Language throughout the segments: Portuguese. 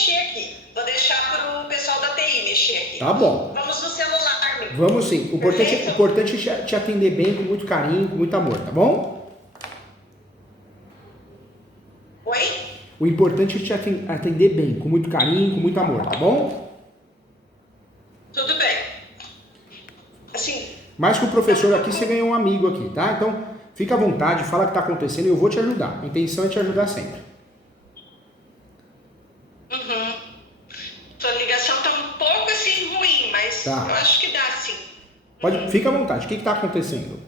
mexer aqui. Vou deixar para o pessoal da TI mexer aqui. Tá bom. Vamos no celular, amigo. Vamos sim. O importante é te atender bem, com muito carinho, com muito amor, tá bom? Oi? O importante é te atender bem, com muito carinho, com muito amor, tá bom? Tudo bem. Assim... Mais que o professor aqui, você ganhou um amigo aqui, tá? Então, fica à vontade, fala o que tá acontecendo e eu vou te ajudar. A intenção é te ajudar sempre. Sua ligação tá um pouco assim ruim, mas tá. Eu acho que dá sim. Fica à vontade. O que tá acontecendo?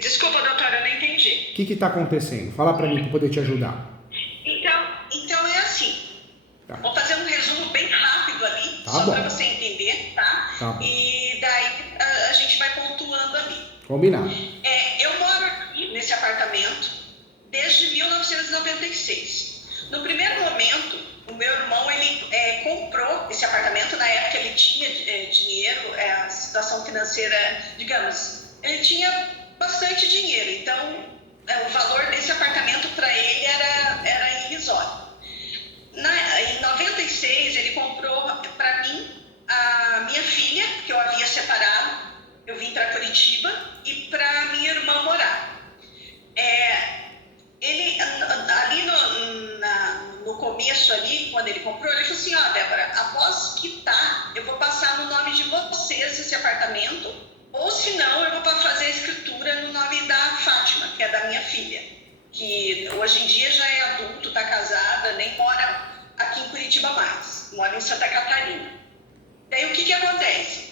Desculpa, doutora, eu não entendi. O que tá acontecendo? Fala pra mim pra poder te ajudar. Então é assim. Tá. Vou fazer um resumo bem rápido ali, tá só bom. Pra você entender, tá? Tá. E daí a gente vai pontuando ali. Combinado. Eu moro aqui nesse apartamento desde 1996. No primeiro momento, o meu irmão ele comprou esse apartamento. Na época ele tinha dinheiro, a situação financeira, digamos, ele tinha bastante dinheiro. Então, o valor desse apartamento para ele era irrisório. Em 96, ele comprou para mim, a minha filha, que eu havia separado. Eu vim para Curitiba e para minha irmã morar. Ele, ali no começo, ali, quando ele comprou, ele falou assim: ó, Débora, após quitar, eu vou passar no nome de vocês esse apartamento, ou se não, eu vou fazer a escritura no nome da Fátima, que é da minha filha, que hoje em dia já é adulto, está casada, nem mora aqui em Curitiba mais, mora em Santa Catarina. Daí o que acontece?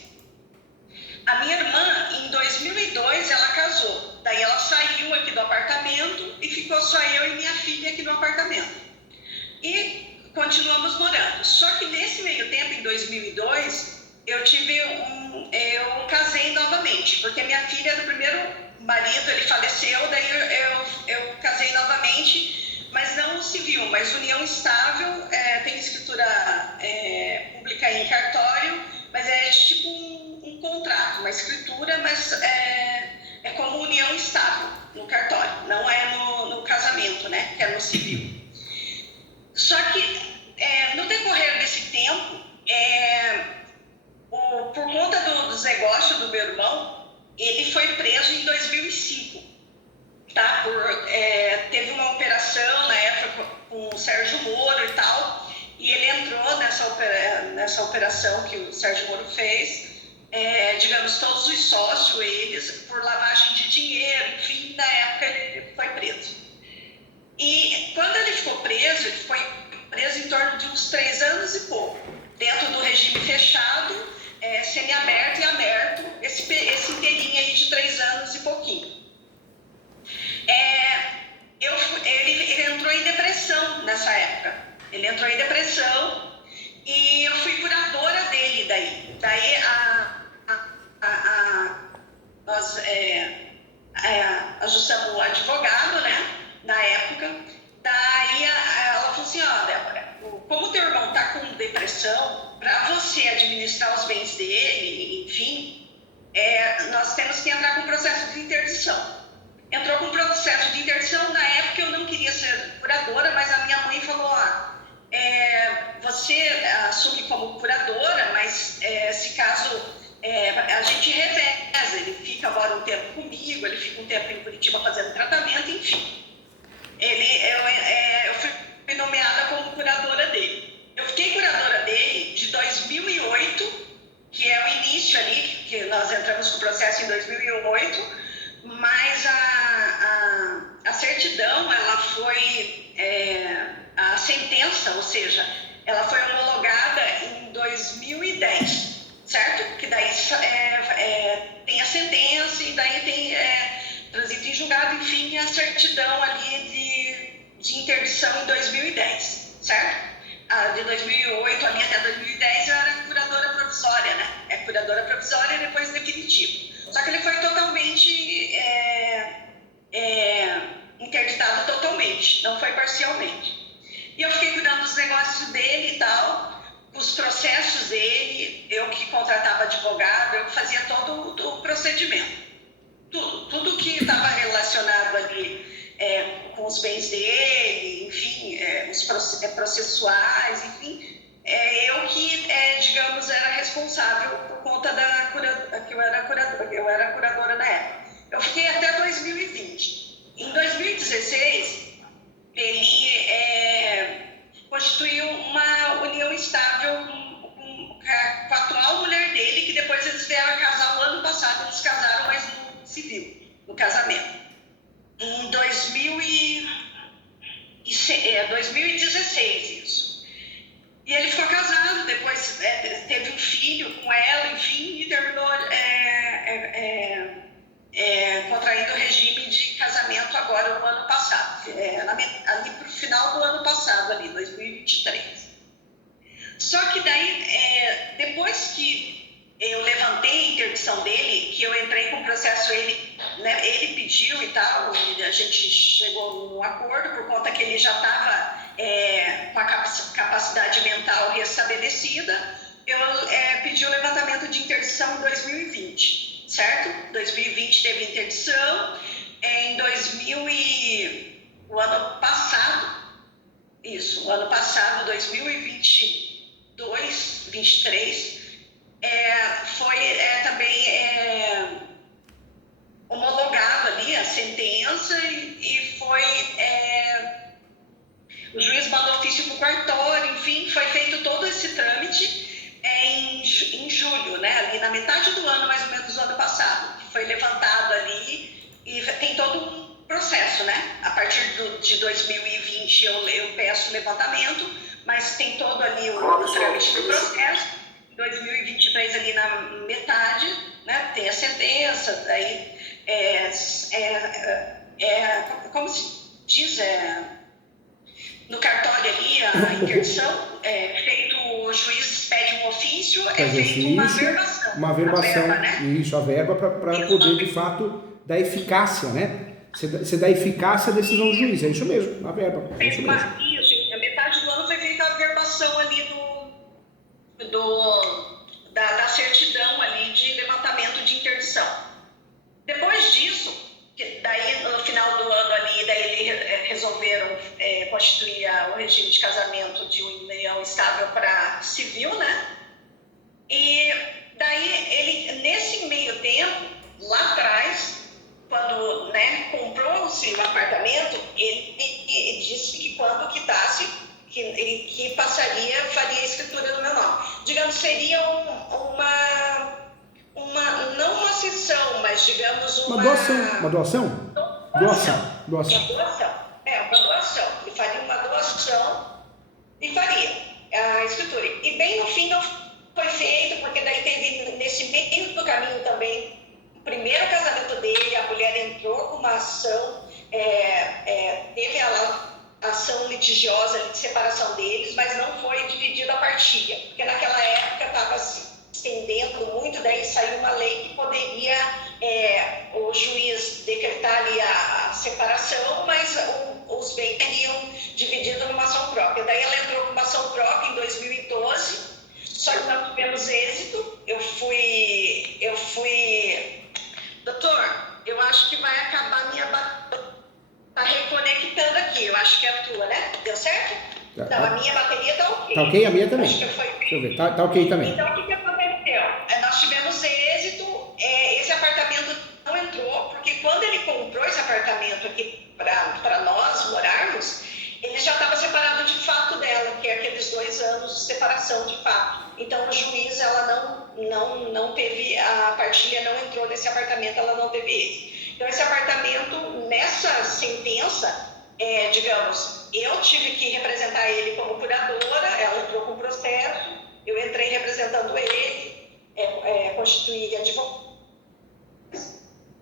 A minha irmã, em 2002, ela casou. Daí ela saiu aqui do apartamento e ficou só eu e minha filha aqui no apartamento. E continuamos morando. Só que nesse meio tempo, em 2002, eu casei novamente, porque minha filha do primeiro marido, ele faleceu, daí eu casei novamente, mas não civil, mas união estável, tem escritura pública em cartório, mas é tipo um contrato, uma escritura, mas é como união estável no cartório, não é no casamento, né, que é no civil. Só que no decorrer desse tempo, por conta dos negócios do meu irmão, ele foi preso em 2005, tá? Teve uma operação na época com o Sérgio Moro e tal, e ele entrou nessa operação que o Sérgio Moro fez, digamos, todos os sócios, eles, por lavagem de dinheiro, enfim, na época ele foi preso. E quando ele ficou preso em torno de uns 3 anos e pouco, dentro do regime fechado, semiaberto e aberto, esse inteirinho aí de 3 anos e pouquinho. Ele entrou em depressão nessa época. Ele entrou em depressão e eu fui curadora dele daí. Daí nós ajustamos o advogado, né, na época. Daí ela falou assim: ó, Débora, como teu irmão tá com depressão, para você administrar os bens dele, enfim, nós temos que entrar com um processo de interdição. Entrou com um processo de interdição. Na época eu não queria ser curadora, mas a minha mãe falou: você assume como curadora, mas se caso a gente reveza, ele fica agora um tempo comigo, ele fica um tempo em Curitiba fazendo tratamento, enfim. Eu fui nomeada como curadora dele. Eu fiquei curadora dele de 2008, que é o início ali, que nós entramos com o processo em 2008, mas a certidão, ela foi, a sentença, ou seja, ela foi homologada em 2010, certo? Que daí tem a sentença e daí tem transito em julgado, enfim, a certidão ali de interdição em 2010, certo? De 2008 ali até 2010 eu era curadora provisória, né? Curadora provisória e depois definitivo. Só que ele foi totalmente interditado totalmente, não foi parcialmente. E eu fiquei cuidando dos negócios dele e tal, os processos dele, eu que contratava advogado, eu fazia todo o procedimento. Tudo que estava relacionado ali com os bens dele, enfim, processuais, enfim. Eu que, digamos, era responsável por conta que eu era curadora na época. Eu fiquei até 2020. Em 2016, ele constituiu uma união estável com a atual mulher dele, que depois eles vieram a casar o ano passado, eles casaram, mas no civil, no casamento. Em 2016, isso. E ele ficou casado, depois teve um filho com ela, enfim, e terminou contraindo o regime de casamento agora no ano passado, ali para o final do ano passado, ali, 2023. Só que daí, depois que eu levantei a interdição dele, que eu entrei com o processo, ele pediu e tal, e a gente chegou num acordo por conta que ele já estava com a capacidade mental restabelecida, eu pedi o levantamento de interdição em 2020, certo? 2020 teve interdição, o ano passado, 2022, 23, foi também homologado ali a sentença e foi... o juiz mandou ofício para o cartório, enfim, foi feito todo esse trâmite em julho, né, ali na metade do ano, mais ou menos, do ano passado, que foi levantado ali e tem todo um processo, né? A partir de 2020 eu peço levantamento, mas tem todo ali o trâmite do processo. Em 2023 ali na metade, né, tem a sentença, daí como se diz, no cartório ali, a interdição, feito, o juiz pede um ofício, feito uma verbação. A verba, né? Isso, a verba para poder, de fato, dar eficácia, né? Você dá eficácia à decisão do juiz, é isso mesmo, a verba. Isso, a metade do ano foi feita a verbação ali da certidão ali de levantamento de interdição. Depois disso, daí no final do ano ali, daí eles resolveram constituir o regime de casamento de união estável para civil, né? E daí ele, nesse meio tempo, lá atrás, quando, né, comprou-se o apartamento, ele disse que quando quitasse, que faria a escritura no meu nome. Digamos, seria não uma cessão, mas digamos uma doação. Uma doação. Ele faria uma doação e faria a escritura. E bem no fim não foi feito, porque daí teve nesse meio do caminho também o primeiro casamento dele, a mulher entrou com uma ação, teve a ação litigiosa de separação deles, mas não foi dividida a partilha, porque naquela época estava se estendendo muito, daí saiu uma lei que poderia o juiz decretar ali a separação, mas os bens seriam divididos numa ação própria. Daí ela entrou com uma ação própria em 2012, só que não tivemos êxito. Eu fui, doutor, eu acho que vai acabar minha bateria. Tá reconectando aqui, eu acho que é a tua, né? Deu certo? Então, a minha bateria tá ok. Tá ok, a minha também. Acho que foi... Deixa eu ver, tá ok também. Então, o que aconteceu? Nós tivemos êxito, esse apartamento não entrou, porque quando ele comprou esse apartamento aqui para nós morarmos, ele já estava separado de fato dela, que é aqueles 2 anos de separação de fato. Então, o juiz, ela não teve, a partilha não entrou nesse apartamento, ela não teve êxito. Então, esse apartamento, nessa sentença, digamos, eu tive que representar ele como curadora, ela entrou com o processo, eu entrei representando ele, constituí advogado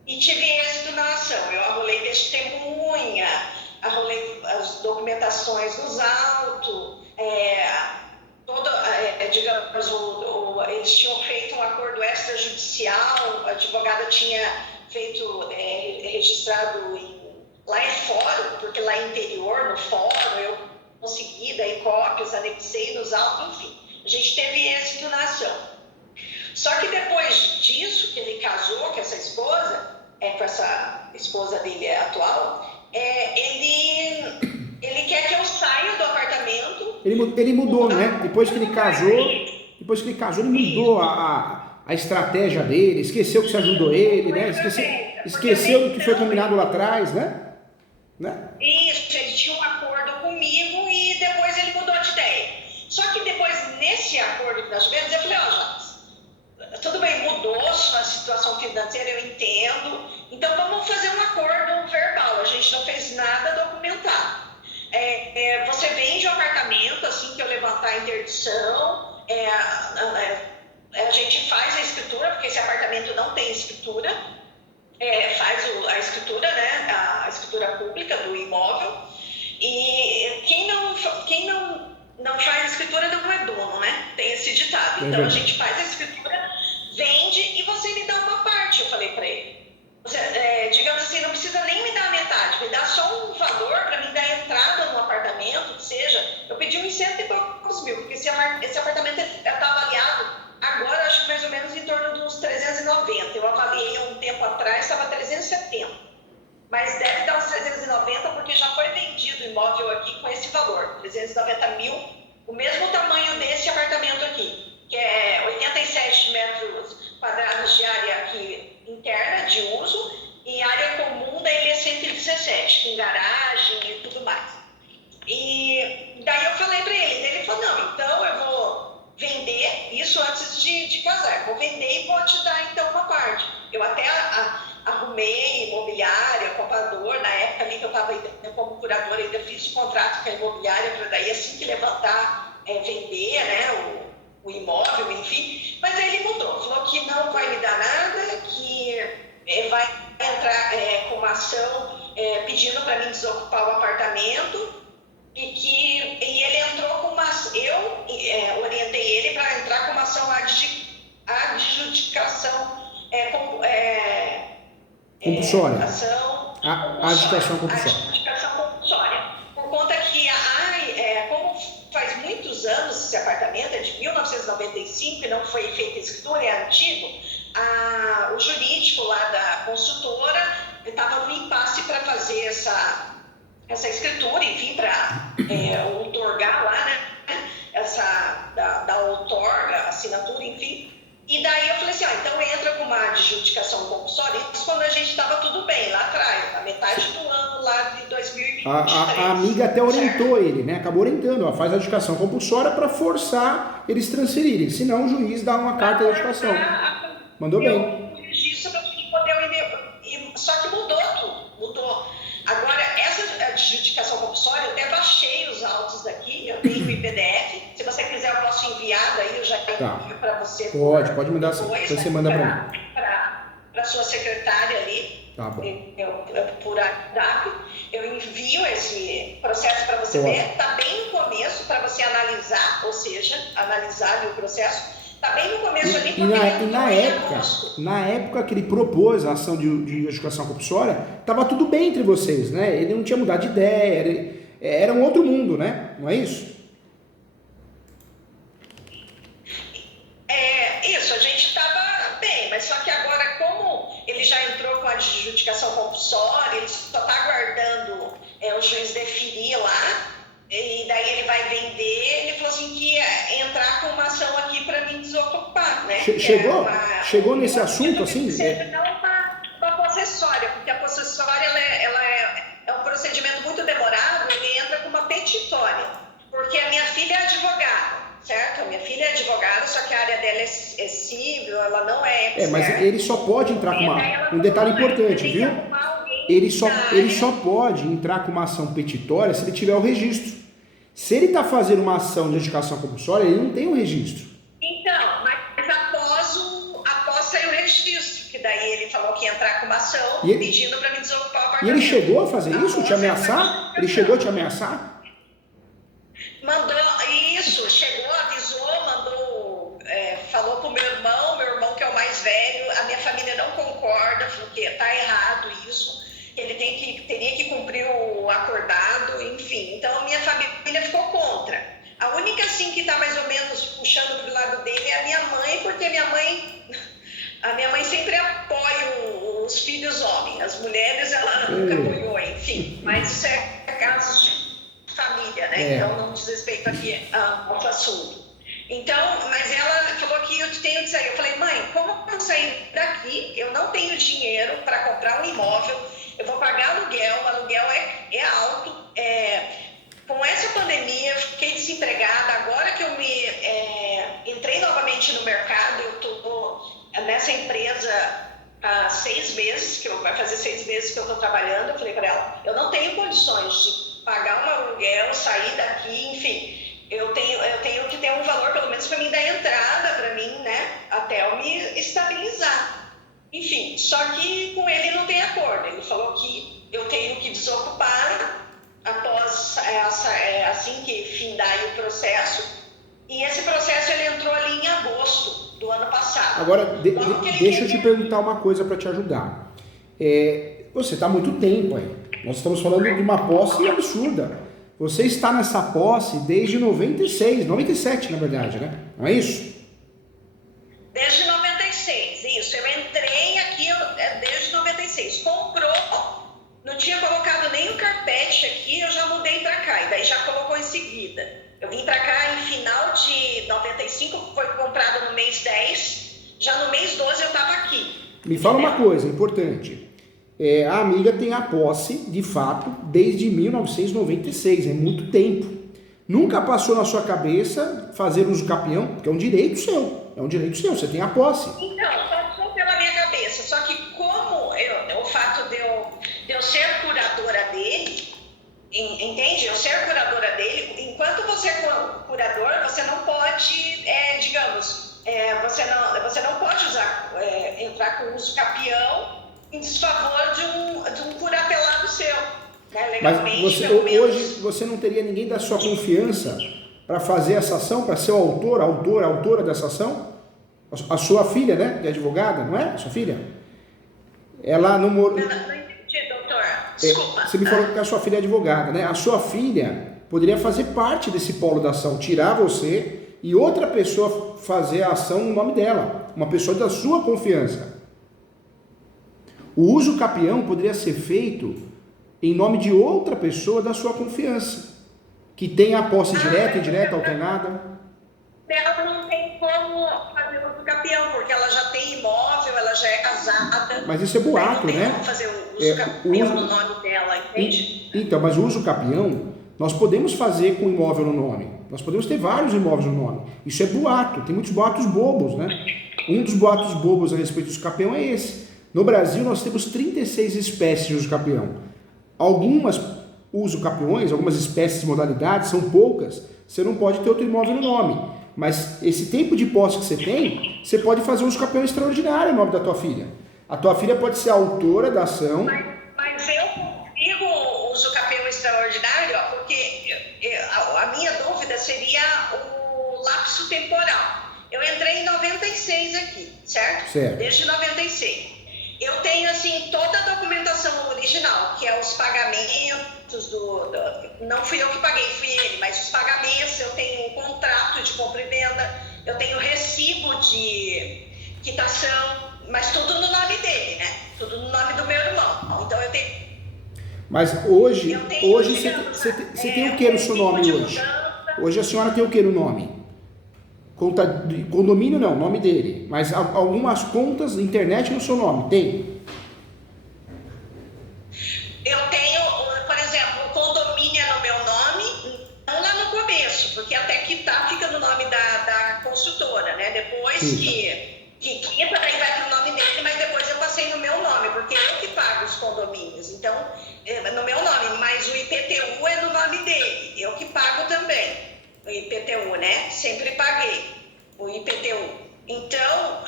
e tive êxito na ação. Eu arrolei testemunha, arrolei as documentações nos autos, digamos, eles tinham feito um acordo extrajudicial, a advogada tinha feito, registrado lá em fórum, porque lá em interior, no fórum, eu consegui daí cópias, anexei nos autos, enfim. A gente teve êxito na ação. Só que depois disso, que ele casou com essa esposa, com essa esposa dele atual, ele quer que eu saia do apartamento Ele mudou, né? Depois que ele casou, ele mudou a estratégia dele, esqueceu que você ajudou ele, né? Esqueceu do que foi combinado lá atrás, né? Isso, ele tinha um acordo comigo e depois ele mudou de ideia. Só que depois, nesse acordo que nós tivemos, eu falei, Jonas, tudo bem, mudou sua situação financeira, eu entendo, então vamos fazer um acordo verbal, a gente não fez nada documentado. Você vende o apartamento assim que eu levantar a interdição, a gente faz a escritura, porque esse apartamento não tem escritura, faz a escritura, né, a escritura pública do imóvel, e quem não faz a escritura não é dono, né, tem esse ditado. Então a gente faz a escritura, vende e você me dá uma parte, eu falei para ele. Digamos assim, não precisa nem me dar a metade, me dá só um valor para me dar entrada no apartamento, que seja, eu pedi uns 100 e poucos mil, porque esse apartamento está avaliado agora, acho que mais ou menos em torno de uns 390, eu avaliei um tempo atrás, estava 370, mas deve dar uns 390 porque já foi vendido o imóvel aqui com esse valor, 390 mil, o mesmo tamanho desse apartamento aqui, que é 87 metros quadrados de área aqui interna de uso, e área comum daí é 117, com garagem e tudo mais. E daí eu falei para ele falou, não, então eu vou vender isso antes de casar, vou vender e vou te dar então uma parte. Eu até arrumei imobiliária, comprador, na época ali que eu estava como curadora, ainda fiz o contrato com a imobiliária, para daí assim que levantar, vender, né, o imóvel, enfim, mas aí ele mudou, falou que não vai me dar nada, que vai entrar com uma ação pedindo para mim desocupar o apartamento e ele entrou com uma ação, eu orientei ele para entrar com uma ação adjudicação compulsória. Adjudicação compulsória. Adjudicação compulsória. Por conta que como faz muitos anos esse apartamento, é de 1995 e não foi feita escritura, é antigo, o jurídico lá da construtora estava no impasse para fazer essa escritura, enfim, para outorgar lá, né, da outorga, assinatura, enfim. E daí eu falei assim, então entra com uma adjudicação compulsória, isso quando a gente estava tudo bem, lá atrás, na metade do ano lá de 2023. A amiga até orientou ele, né? Acabou orientando, faz a adjudicação compulsória para forçar eles transferirem, senão o juiz dá uma carta de adjudicação. Mandou bem. Registro para poder, só que mudou tudo, mudou. Agora, essa adjudicação compulsória, eu até baixei os autos daqui, eu tenho em PDF. Se você quiser, eu posso enviar, daí eu já envio para você. Pode mandar sim. Depois você manda para mim. Para a sua secretária ali. Tá bom. Por WhatsApp, eu envio esse processo para você ver. Está bem no começo, para você analisar, ou seja, analisar ali o processo. Está bem no começo ali, porque na época que ele propôs a ação de adjudicação compulsória, estava tudo bem entre vocês, né? Ele não tinha mudado de ideia, era um outro mundo, né? Não é isso? Isso, a gente estava bem, mas só que agora, como ele já entrou com a adjudicação compulsória, ele só está aguardando o juiz definir lá, e daí ele vai vender, ele falou assim que ia entrar com uma ação aqui para me desocupar, né? Chegou nesse assunto, assim? Não uma possessória, porque a possessória ela é um procedimento muito demorado, ele entra com uma petitória, porque a minha filha é advogada, certo? A minha filha é advogada, só que a área dela é civil, ela não é expert. Mas ele só pode entrar com um detalhe importante, viu? Ele só pode entrar com uma ação petitória se ele tiver o registro. Se ele está fazendo uma ação de adjudicação compulsória, ele não tem o registro. Então, mas após sair o registro, que daí ele falou que ia entrar com uma ação pedindo para me desocupar o apartamento. E ele chegou a fazer isso? Te ameaçar? Ele chegou a te ameaçar? Mandou isso, chegou, avisou, mandou, falou pro meu irmão que é o mais velho, a minha família não concorda, falou que tá errado isso, ele teria que cumprir o acordado, enfim. Então, minha família ficou contra. A única, assim, que está mais ou menos puxando para o lado dele é a minha mãe, porque a minha mãe sempre apoia os filhos homens. As mulheres, ela nunca apoiou, enfim. Mas isso é caso de família, né? né? Então não diz respeito aqui ao assunto. Então, mas ela falou que eu tenho que sair. Eu falei, mãe, como eu sair daqui? Eu não tenho dinheiro para comprar um imóvel, eu vou pagar aluguel, o aluguel é alto. Com essa pandemia, fiquei desempregada. Agora que eu entrei novamente no mercado, eu estou nessa empresa há 6 meses, vai fazer 6 meses que eu estou trabalhando. Eu falei para ela, eu não tenho condições de pagar um aluguel, sair daqui, enfim. Eu tenho que ter um valor, pelo menos para mim, da entrada, para mim, né? Até eu me estabilizar. Enfim, só que com ele não tem acordo. Ele falou que eu tenho que desocupar após assim que findar o processo. E esse processo ele entrou ali em agosto do ano passado. Agora, deixa eu te perguntar uma coisa para te ajudar. Você está há muito tempo aí. Nós estamos falando de uma posse absurda. Você está nessa posse desde 96, 97 na verdade, né? Não é isso? Desde 96, isso. Eu entrei aqui desde 96. Comprou, não tinha colocado nem o carpete aqui, eu já mudei para cá. E daí já colocou em seguida. Eu vim para cá em final de 95, foi comprado no mês 10. Já no mês 12 eu estava aqui. Me fala uma coisa importante. A amiga tem a posse, de fato, desde 1996, é muito tempo. Nunca passou na sua cabeça fazer uso capião, porque é um direito seu, você tem a posse. Então, passou pela minha cabeça, só que como o fato de eu ser curadora dele, entende? Eu ser curadora dele, enquanto você é curador, você não pode, você não pode entrar com uso capião em desfavor de um curatelado seu, né? Legalmente. Mas hoje você não teria ninguém da sua confiança para fazer essa ação, para ser o autora dessa ação? A sua filha, né? Que é advogada, não é? A sua filha? Ela não morou. Não entendi, doutor. Desculpa. Você me falou que a sua filha é advogada, né? A sua filha poderia fazer parte desse polo da ação, tirar você e outra pessoa fazer a ação no nome dela, uma pessoa da sua confiança. O uso capião poderia ser feito em nome de outra pessoa da sua confiança, que tenha a posse direta, indireta, alternada. Ela não tem como fazer o uso capião, porque ela já tem imóvel, ela já é casada. Mas isso é boato, né? Não tem como fazer o uso capião no nome dela, entende? Então, mas o uso capião, nós podemos fazer com imóvel no nome. Nós podemos ter vários imóveis no nome. Isso é boato, tem muitos boatos bobos, né? Um dos boatos bobos a respeito do uso capião é esse. No Brasil, nós temos 36 espécies de uso capião. Algumas uso capiões, algumas espécies, modalidades, são poucas. Você não pode ter outro imóvel no nome. Mas esse tempo de posse que você tem, você pode fazer um uso capião extraordinário no nome da tua filha. A tua filha pode ser a autora da ação. Mas eu consigo o uso capião extraordinário, porque a minha dúvida seria o lapso temporal. Eu entrei em 96 aqui, certo? Desde 96. Eu tenho, assim, toda a documentação original, que é os pagamentos não fui eu que paguei, fui ele, mas os pagamentos, eu tenho um contrato de compra e venda, eu tenho recibo de quitação, mas tudo no nome dele, né? Tudo no nome do meu irmão. Então eu tenho... Mas hoje você tem o que no seu nome hoje? Hoje a senhora tem o que no nome? Condomínio não, nome dele. Mas algumas contas, internet no seu nome, tem? Eu tenho, por exemplo, o condomínio é no meu nome, não lá no começo, porque até quitar fica no nome da construtora, né? Depois que quita, daí vai pro nome dele, mas depois eu passei no meu nome, porque eu que pago os condomínios. Então, no meu nome, mas o IPTU é no nome dele, eu que pago também. O IPTU, né? Sempre paguei o IPTU. Então,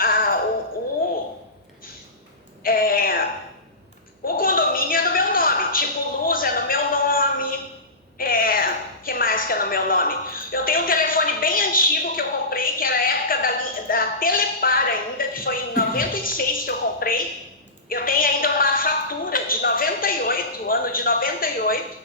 o condomínio é no meu nome, tipo luz é no meu nome, que mais que é no meu nome? Eu tenho um telefone bem antigo que eu comprei, que era a época da Telepar ainda, que foi em 96 que eu comprei. Eu tenho ainda uma fatura de 98, ano de 98,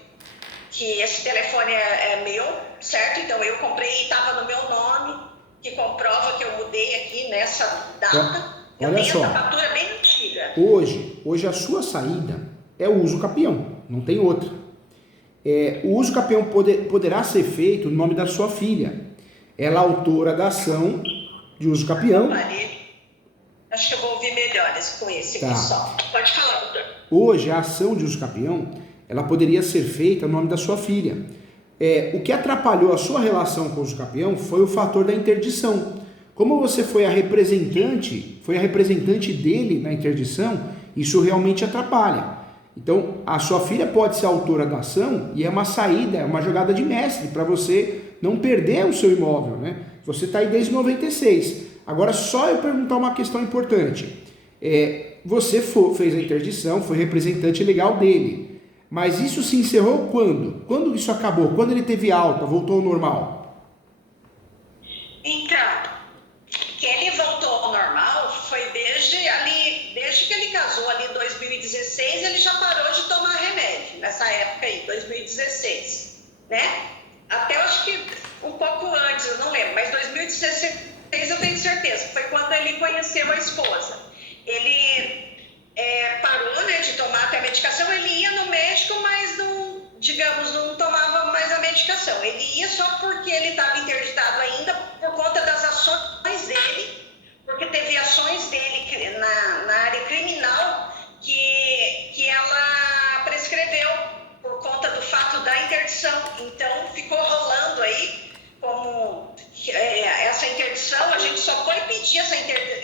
que esse telefone é meu, certo? Então eu comprei e estava no meu nome, que comprova que eu mudei aqui nessa data. Então, eu tenho essa fatura bem antiga. Hoje a sua saída é o uso capião, não tem outra. o uso capião poderá ser feito no nome da sua filha. Ela é autora da ação de uso capião. Acho que eu vou ouvir melhor com esse pessoal. Pode falar, doutor. Hoje, a ação de uso capião, ela poderia ser feita no nome da sua filha. O que atrapalhou a sua relação com o uso capião foi o fator da interdição. Como você foi a representante dele na interdição, isso realmente atrapalha. Então, a sua filha pode ser autora da ação e é uma saída, é uma jogada de mestre para você não perder o seu imóvel, né? Você está aí desde 96. Agora, só eu perguntar uma questão importante. Você fez a interdição, foi representante legal dele, mas isso se encerrou quando? Quando isso acabou? Quando ele teve alta, voltou ao normal? Então, que ele voltou ao normal foi desde que ele casou ali em 2016, ele já parou de tomar remédio, nessa época aí, 2016, né? Até eu acho que um pouco antes, eu não lembro, mas 2016 eu tenho certeza, foi quando ele conheceu a esposa. Ele parou, né, de tomar até a medicação, ele ia no médico, mas não tomava mais a medicação. Ele ia só porque ele estava interditado ainda por conta das ações dele, porque teve ações dele na área criminal que ela prescreveu por conta do fato da interdição. Então ficou rolando aí como essa interdição. A gente só foi pedir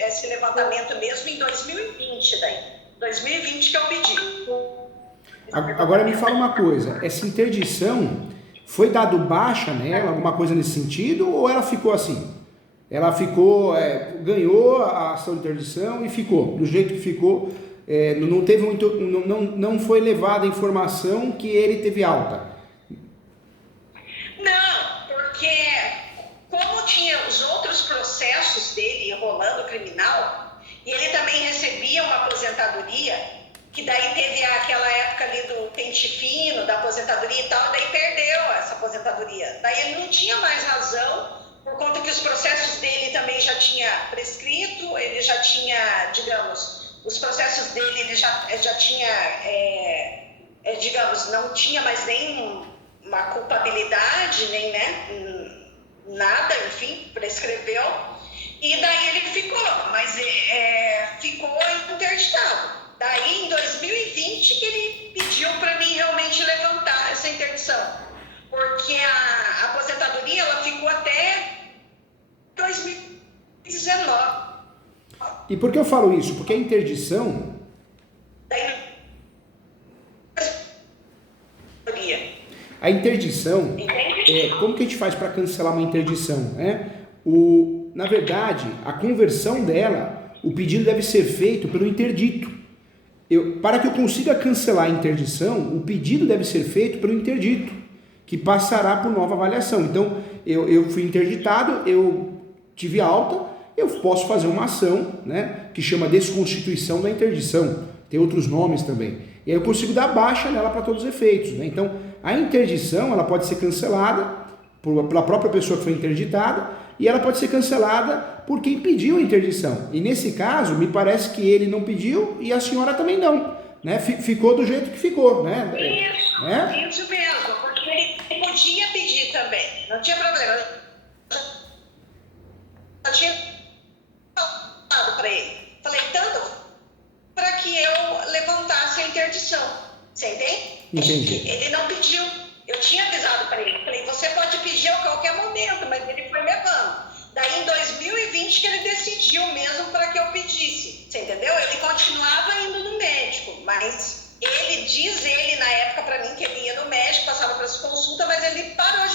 esse levantamento mesmo em 2020 daí. 2020 que eu pedi. Agora me fala uma coisa, essa interdição foi dado baixa nela, alguma coisa nesse sentido, ou ela ficou assim? Ela ficou, ganhou a ação de interdição e ficou, do jeito que ficou, não teve muito, não foi levada a informação que ele teve alta. Não, porque como tinha os outros processos dele rolando criminal, e ele também recebia uma aposentadoria, que daí teve aquela época ali do pente fino, da aposentadoria e tal, daí perdeu essa aposentadoria. Daí ele não tinha mais razão, por conta que os processos dele também já tinha prescrito, ele já tinha, digamos, os processos dele ele já tinha, digamos, não tinha mais nem uma culpabilidade, nem, né, nada, enfim, prescreveu. E daí ele ficou, mas ficou interditado. Daí, em 2020, que ele pediu para mim realmente levantar essa interdição. Porque a aposentadoria, ela ficou até 2019. E por que eu falo isso? Porque a interdição... A interdição, como que a gente faz para cancelar uma interdição? Né? Na verdade, a conversão dela, o pedido deve ser feito pelo interdito. Para que eu consiga cancelar a interdição, o pedido deve ser feito pelo interdito, que passará por nova avaliação. Então, eu fui interditado, eu tive alta, eu posso fazer uma ação, né, que chama desconstituição da interdição. Tem outros nomes também. E aí eu consigo dar baixa nela para todos os efeitos. Né? Então, a interdição ela pode ser cancelada pela própria pessoa que foi interditada e ela pode ser cancelada por quem pediu a interdição. E nesse caso, me parece que ele não pediu e a senhora também não. Né? Ficou do jeito que ficou. Né? Isso mesmo, porque ele podia pedir também, não tinha problema. Eu tinha falado para ele. Falei, tanto para que eu levantasse a interdição. Você entende? Entendi. Ele não pediu. Eu tinha avisado para ele. Falei, você pode pedir a qualquer momento, mas ele foi levando. Daí em 2020 que ele decidiu mesmo para que eu pedisse. Você entendeu? Ele continuava indo no médico, mas ele na época para mim que ele ia no médico, passava para as consultas, mas ele parou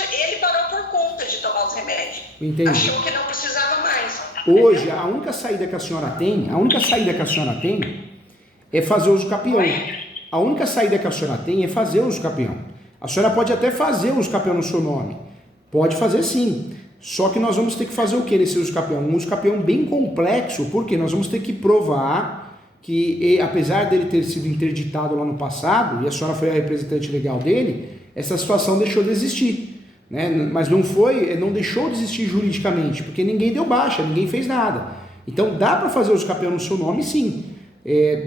por conta de tomar os remédios. Entendi. Achou que não precisava mais. Hoje, a única saída que a senhora tem é fazer uso capião. A única saída que a senhora tem é fazer uso capião. A senhora pode até fazer uso capião no seu nome. Pode fazer sim. Só que nós vamos ter que fazer o que nesse uso capião? Um uso capião bem complexo, porque nós vamos ter que provar que, apesar dele ter sido interditado lá no passado, e a senhora foi a representante legal dele, essa situação deixou de existir. Né? Mas não deixou de existir juridicamente, porque ninguém deu baixa, ninguém fez nada. Então dá para fazer uso capião no seu nome sim.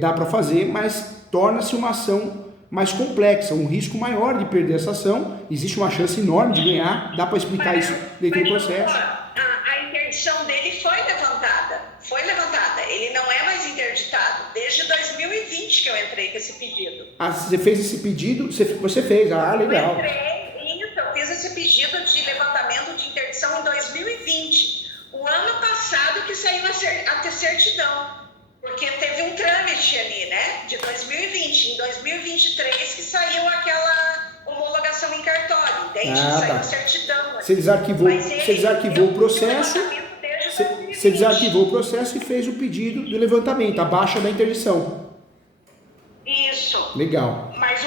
Dá para fazer, mas torna-se uma ação mais complexa, um risco maior de perder essa ação, existe uma chance enorme de ganhar, dá para explicar isso dentro do processo. A interdição dele foi levantada, ele não é mais interditado, desde 2020 que eu entrei com esse pedido. Você fez esse pedido, você fez, legal. Eu fiz esse pedido de levantamento de interdição em 2020, o ano passado que saiu a certidão. Porque teve um trâmite ali, né, de 2020. Em 2023 que saiu aquela homologação em cartório, entende? Saiu a certidão. Você desarquivou o processo, você desarquivou o processo e fez o pedido de levantamento, a baixa da interdição. Isso. Legal. Mas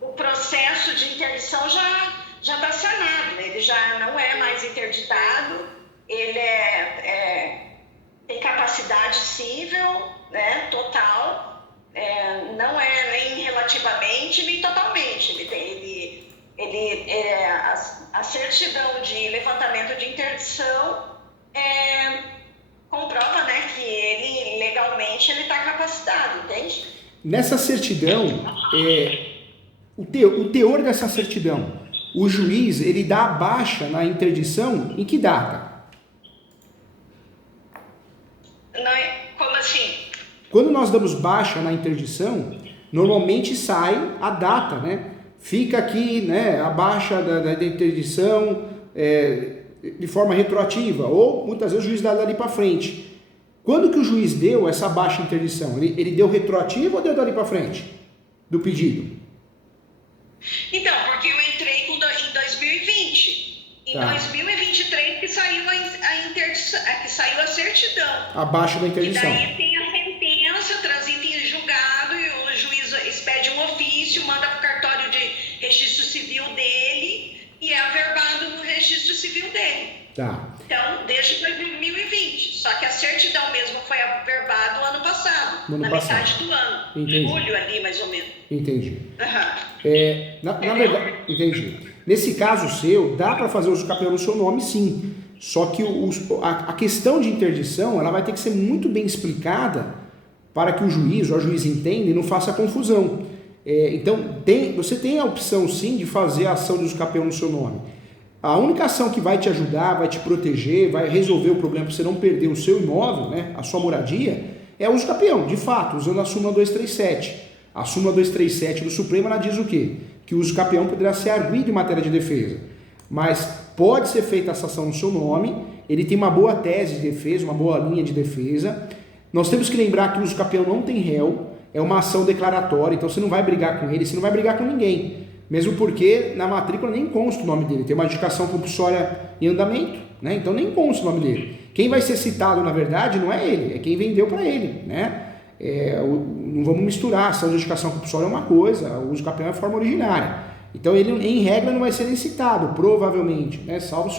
o processo de interdição já está sanado, né? Ele já não é mais interditado, ele tem capacidade cível, né, total, não é nem relativamente nem totalmente. A certidão de levantamento de interdição comprova, né, que ele legalmente está capacitado, entende? Nessa certidão, o teor dessa certidão, o juiz ele dá a baixa na interdição em que data? Como assim? Quando nós damos baixa na interdição, normalmente sai a data, né? Fica aqui, né, a baixa da interdição de forma retroativa, ou muitas vezes o juiz dá dali para frente. Quando que o juiz deu essa baixa interdição? Ele deu retroativo ou deu dali para frente do pedido? Então, porque eu entrei em 2020. Em 2023 que saiu a interdição, que saiu a certidão. Abaixo da interdição. E daí tem a sentença transita em julgado e o juiz expede um ofício, manda para o cartório de registro civil dele e é averbado no registro civil dele. Tá. Então, desde 2020. Só que a certidão mesmo foi averbada ano passado, metade do ano. Entendi. Julho ali, mais ou menos. Entendi. Na verdade, entendi. Nesse caso seu, dá para fazer uso capião no seu nome, sim. Só que a questão de interdição, ela vai ter que ser muito bem explicada para que o juiz ou a juiz entenda e não faça confusão. Então, você tem a opção, sim, de fazer a ação de uso capião no seu nome. A única ação que vai te ajudar, vai te proteger, vai resolver o problema para você não perder o seu imóvel, né, a sua moradia, é o uso capião, de fato, usando a súmula 237. A súmula 237 do Supremo, ela diz o quê? Que o uso capião poderá ser arguido em matéria de defesa. Mas pode ser feita essa ação no seu nome, ele tem uma boa tese de defesa, uma boa linha de defesa. Nós temos que lembrar que o uso capião não tem réu, é uma ação declaratória, então você não vai brigar com ele, você não vai brigar com ninguém. Mesmo porque na matrícula nem consta o nome dele, tem uma adjudicação compulsória em andamento, né? Então nem consta o nome dele. Quem vai ser citado, na verdade, não é ele, é quem vendeu para ele, né? Não vamos misturar, ação de adjudicação compulsória é uma coisa, o uso capião é a forma originária. Então ele, em regra, não vai ser nem citado, provavelmente, né? Salvo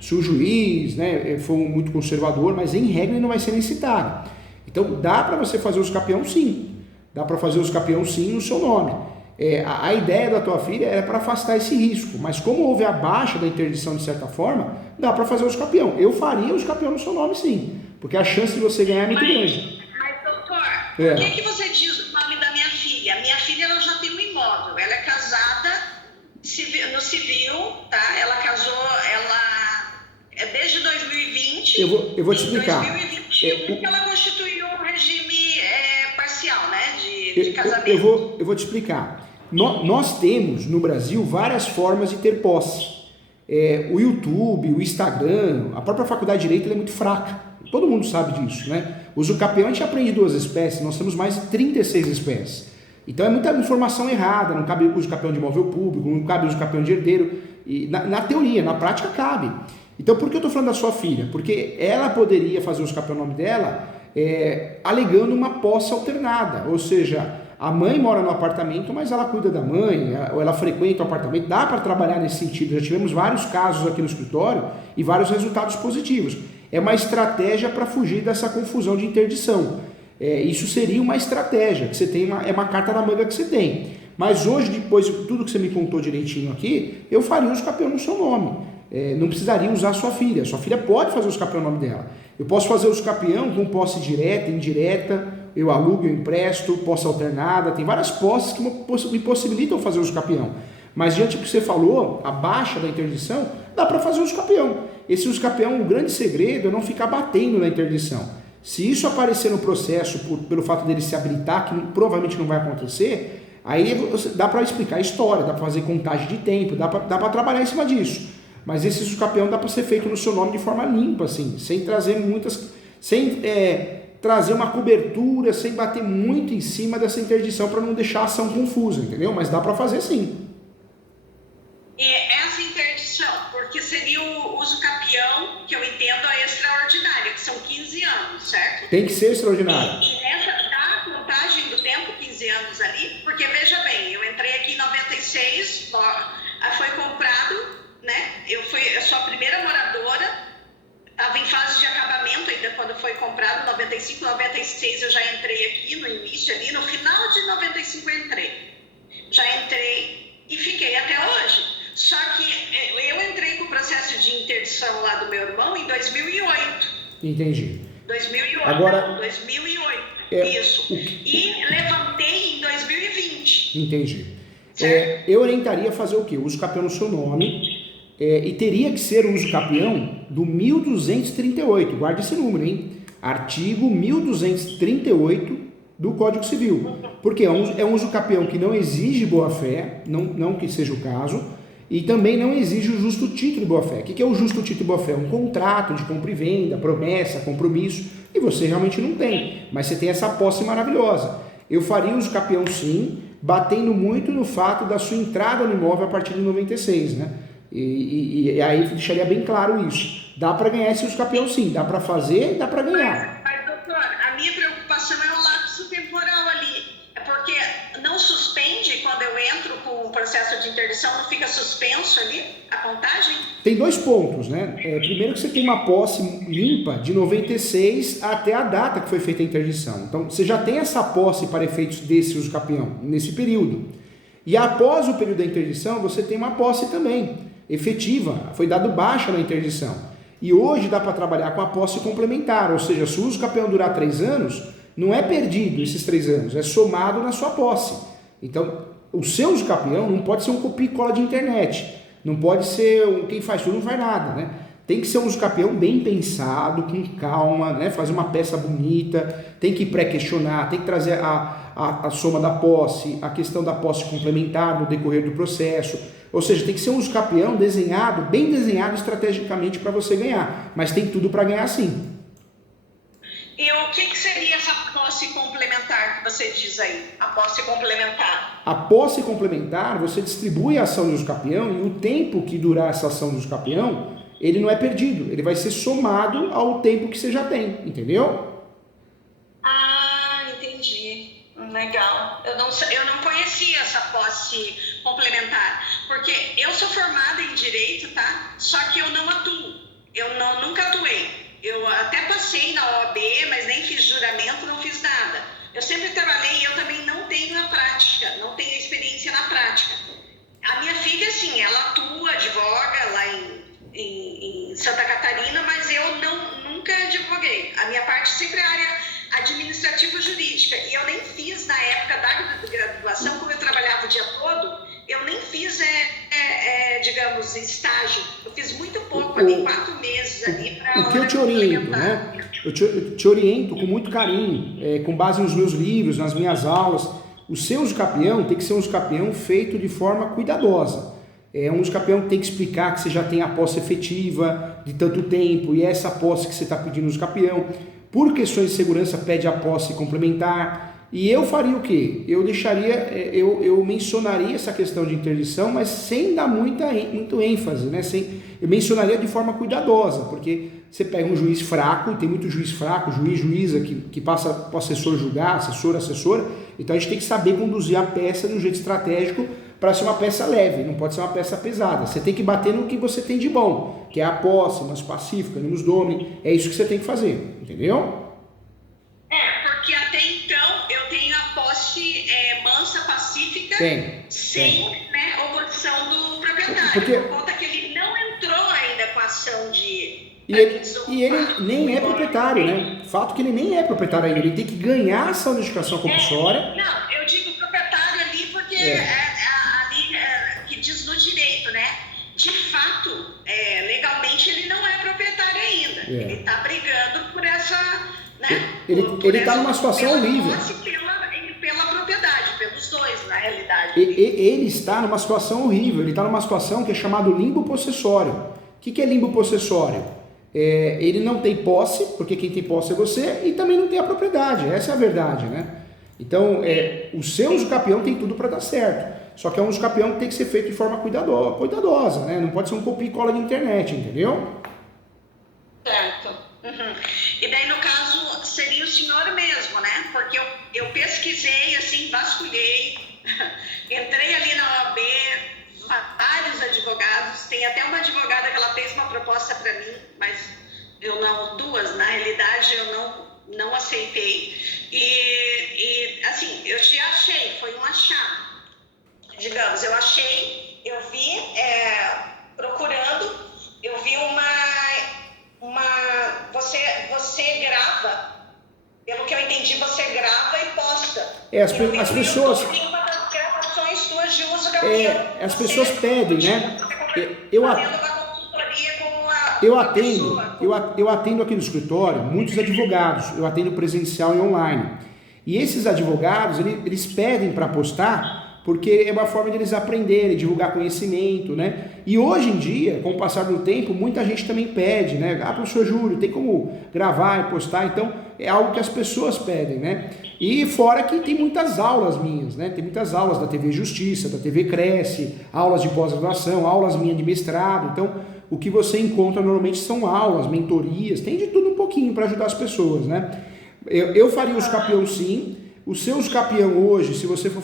se o juiz, né, for muito conservador, mas em regra ele não vai ser nem citado. Então dá para você fazer o uso capião, sim. Dá para fazer o uso capião, sim, no seu nome. A ideia da tua filha era para afastar esse risco, mas como houve a baixa da interdição de certa forma, dá para fazer o uso capião. Eu faria o uso capião no seu nome, sim, porque a chance de você ganhar é muito grande. Mas doutor, por que você diz o nome da minha filha? A minha filha ela já tem um imóvel, ela é casada no civil, tá? Ela casou, desde 2020. Eu vou te explicar. Em 2021 que ela constituiu um regime parcial, né, de casamento. Eu vou te explicar. Nós temos no Brasil várias formas de ter posse. O YouTube, o Instagram, a própria faculdade de Direito ela é muito fraca. Todo mundo sabe disso, né? O uso capião a gente aprende 2 espécies, nós temos mais de 36 espécies. Então é muita informação errada, não cabe uso capião de imóvel público, não cabe uso capião de herdeiro. E na teoria, na prática cabe. Então por que eu estou falando da sua filha? Porque ela poderia fazer uso capião no nome dela alegando uma posse alternada, ou seja, a mãe mora no apartamento, mas ela cuida da mãe, ou ela frequenta o apartamento, dá para trabalhar nesse sentido. Já tivemos vários casos aqui no escritório e vários resultados positivos. É uma estratégia para fugir dessa confusão de interdição. Isso seria uma estratégia, que você tem é uma carta na manga que você tem. Mas hoje, depois de tudo que você me contou direitinho aqui, eu faria uso capião no seu nome. Não precisaria usar a sua filha. Sua filha pode fazer uso capião no nome dela. Eu posso fazer uso capião com posse direta, indireta, eu alugo, eu empresto, posse alternada, tem várias posses que me possibilitam fazer uso capião. Mas diante do que você falou, a baixa da interdição, dá para fazer uso capião. Esse uso capião, o grande segredo é não ficar batendo na interdição. Se isso aparecer no processo pelo fato dele se habilitar, que provavelmente não vai acontecer, aí dá para explicar a história, dá para fazer contagem de tempo, dá para trabalhar em cima disso. Mas esse uso capião dá para ser feito no seu nome de forma limpa, assim, sem trazer trazer uma cobertura, sem bater muito em cima dessa interdição para não deixar a ação confusa, entendeu? Mas dá para fazer sim. E essa interdição, porque seria o uso capião, que eu entendo, a extraordinária, que são 15 anos, certo? Tem que ser extraordinário. E nessa da contagem do tempo, 15 anos ali, porque veja bem, eu entrei aqui em 96, foi comprado, né? Eu sou a primeira moradora, estava em fase de acabamento ainda quando foi comprado, 95, 96 eu já entrei aqui no início ali, no final de 95 eu entrei. Já entrei e fiquei até hoje. Só que eu entrei com o processo de interdição lá do meu irmão em 2008. Entendi. 2008. Agora, não, 2008. Isso. E levantei em 2020. Entendi. Eu orientaria a fazer o quê? Uso capião no seu nome. E teria que ser o uso capião do 1238. Guarde esse número, hein? Artigo 1238 do Código Civil. Porque é um uso capião que não exige boa-fé, não que seja o caso, e também não exige o justo título de boa-fé. O que é o justo título de boa-fé? Um contrato de compra e venda, promessa, compromisso, e você realmente não tem, mas você tem essa posse maravilhosa. Eu faria uso capião sim, batendo muito no fato da sua entrada no imóvel a partir de 96, né? E aí deixaria bem claro isso. Dá para ganhar esse uso capião sim, dá para fazer, dá para ganhar. Mas, doutor, a minha preocupação é o lapso temporal ali. É porque não suspende quando eu entro com o processo de interdição, não fica suspenso ali a contagem? Tem dois pontos, né? Primeiro que você tem uma posse limpa de 96 até a data que foi feita a interdição. Então, você já tem essa posse para efeitos desse uso capião, nesse período. E após o período da interdição, você tem uma posse também, efetiva, foi dado baixa na interdição. E hoje dá para trabalhar com a posse complementar, ou seja, se o uso capião durar 3 anos, não é perdido esses 3 anos, é somado na sua posse. Então, o seu uso capião não pode ser um copia e cola de internet, não pode ser quem faz tudo não faz nada, né? Tem que ser um uso capião bem pensado, com calma, né? Fazer uma peça bonita, tem que pré-questionar, tem que trazer a soma da posse, a questão da posse complementar no decorrer do processo. Ou seja, tem que ser um uso capião desenhado, bem desenhado estrategicamente para você ganhar. Mas tem tudo para ganhar sim. E o que seria essa posse complementar que você diz aí? A posse complementar? A posse complementar, você distribui a ação de uso capião e o tempo que durar essa ação de uso capião, ele não é perdido. Ele vai ser somado ao tempo que você já tem, entendeu? Ah, entendi. Legal. Eu não conhecia essa posse complementar, porque eu sou formada em Direito, tá? Só que eu não atuo. Eu nunca atuei. Eu até passei na OAB, mas nem fiz juramento, não fiz nada. Eu sempre trabalhei e eu também não tenho a prática, não tenho experiência na prática. A minha filha, sim, ela atua, advoga lá em Santa Catarina, mas eu nunca advoguei. A minha parte sempre é área administrativa-jurídica. E eu nem fiz, na época da graduação, como eu trabalhava o dia todo, eu nem fiz, digamos, estágio. Eu fiz muito pouco, ali 4 meses ali. O que eu te oriento, né? Eu te oriento com muito carinho, com base nos meus livros, nas minhas aulas. O seu uso capião tem que ser um uso capião feito de forma cuidadosa. Um uso capião que tem que explicar que você já tem a posse efetiva de tanto tempo e é essa posse que você está pedindo no uso capião. Por questões de segurança, pede a posse complementar. E eu faria o quê? Eu eu mencionaria essa questão de interdição, mas sem dar muito ênfase, né? Eu mencionaria de forma cuidadosa, porque você pega um juiz fraco, tem muito juiz fraco, juíza, que passa para o assessor julgar, assessora, então a gente tem que saber conduzir a peça de um jeito estratégico para ser uma peça leve, não pode ser uma peça pesada. Você tem que bater no que você tem de bom, que é a posse, mas pacífica, animus domini, é isso que você tem que fazer, entendeu? Porque até então eu tenho a posse mansa, pacífica, sem né, oposição do proprietário, por conta que ele não entrou ainda com a ação de ele nem é proprietário, né? Fato que ele nem é proprietário ainda, ele tem que ganhar essa notificação compulsória. Não, eu digo proprietário ali porque que diz no direito, né? De fato, legalmente ele não é proprietário ainda. Ele está brigando por essa, né? Ele está numa situação horrível. Pela propriedade, pelos dois, na realidade. Ele está numa situação horrível, ele está numa situação que é chamado limbo possessório. O que é limbo possessório? Ele não tem posse, porque quem tem posse é você, e também não tem a propriedade, essa é a verdade, né? Então, o seu usucapião tem tudo para dar certo, só que é um usucapião que tem que ser feito de forma cuidadosa, né? Não pode ser um copia e cola de internet, entendeu? Certo. Uhum. E daí, no caso, seria o senhor mesmo, né? Porque eu pesquisei, assim, vasculhei, entrei ali na OAB, vários advogados, tem até uma advogada que ela fez uma proposta para mim, mas eu não, duas, na realidade, eu não aceitei. E assim, eu te achei, foi um achado. Digamos, eu achei, eu vi, procurando, eu vi você grava, pelo que eu entendi, você grava e posta. As pessoas... gravações suas de uso capião. As pessoas pedem, né? Eu atendo aqui no escritório muitos advogados, eu atendo presencial e online. E esses advogados, eles pedem para postar porque é uma forma de eles aprenderem, divulgar conhecimento, né? E hoje em dia, com o passar do tempo, muita gente também pede, né? Professor Júlio, tem como gravar e postar? Então, é algo que as pessoas pedem, né? E fora que tem muitas aulas minhas, né? Tem muitas aulas da TV Justiça, da TV Cresce, aulas de pós-graduação, aulas minhas de mestrado. Então, o que você encontra normalmente são aulas, mentorias, tem de tudo um pouquinho para ajudar as pessoas, né? Eu faria os capião sim. O seu capião hoje, se você for